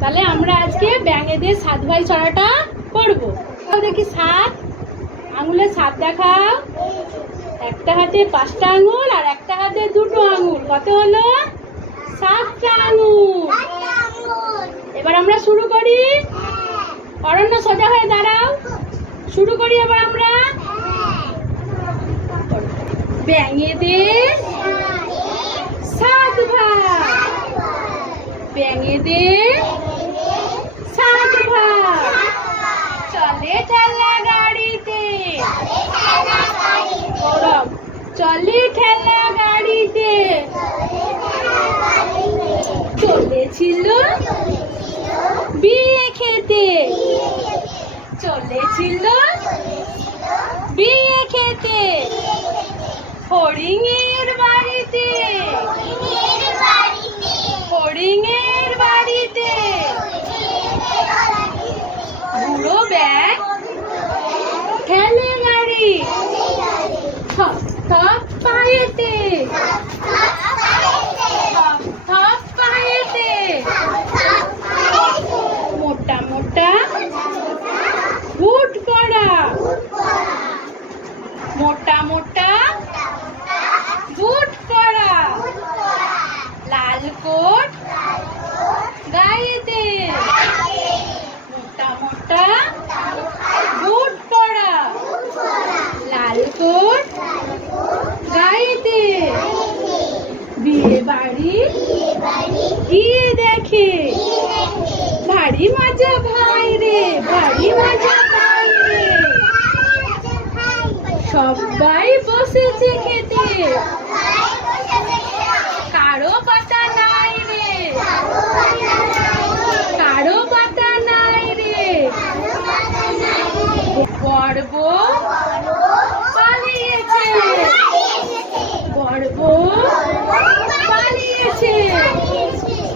তাহলে আমরা আজকে ব্যাঙেদের 7 ভাই ছড়াটা করবো। দেখি 7 আঙুলের 7 দেখাও। একটা হাতে 5টা আঙুল আর একটা হাতে 2টো আঙুল, কত হলো? 7টা আঙুল। এবার আমরা শুরু করি। অরণ্য সোজা হয়ে দাঁড়াও, শুরু করি এবার আমরা। ব্যাঙেদের 7 ভাই, ব্যাঙেদের 7 ভাই চলে ঠেলা গাড়িতে, চলে ঠেলা গাড়িতে, চলেছিল বিয়ে খেতে, চলেছিল বিয়ে খেতে, হরিণের বাড়িতে, হরিণের বাড়িতে, বুড়ো ব্যাঙ ঠেলে গাড়ি, থপ থপ পায়েতে, থপ থপ পায়েতে, মোটা মোটা বুট পরা, মোটা মোটা বুট পরা, লাল কোট গায়েতে, মোটা মোটা বুট পরা, লাল কোট গায়েতে, বিয়ে বাড়ি গিয়ে দেখে, ভারী মজা ভাই রে, ভারী মজা ভাই রে, সবাই বসেছে খেতে, কারো পাতা নাই রে, কারো পাতা নাই রে, বড় বউ পালিয়েছে, বড় বউ পালিয়েছে,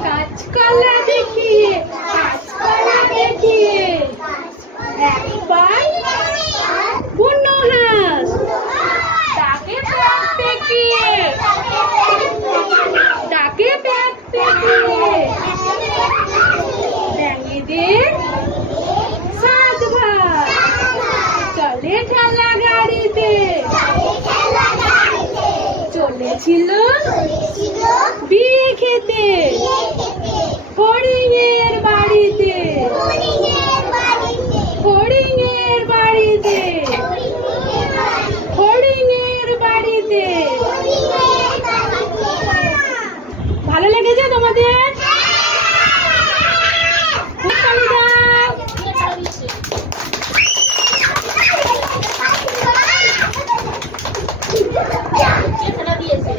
কাঁচকলা দেখিয়ে, কাঁচকলা দেখিয়ে, একবার বুনো হাঁস তাকে ব্যাগ পেকিয়ে, তাকে ব্যাগ পেকিয়ে, ব্যাঙেদের 7 ভাই চলে ঠেলা গাড়িতে, চলেছিল বিয়ে খেতে, হরিণের বাড়িতে, হরিণের বাড়িতে, হরিণের বাড়িতে। ভালো লেগেছে তোমাদের? দিয়েছে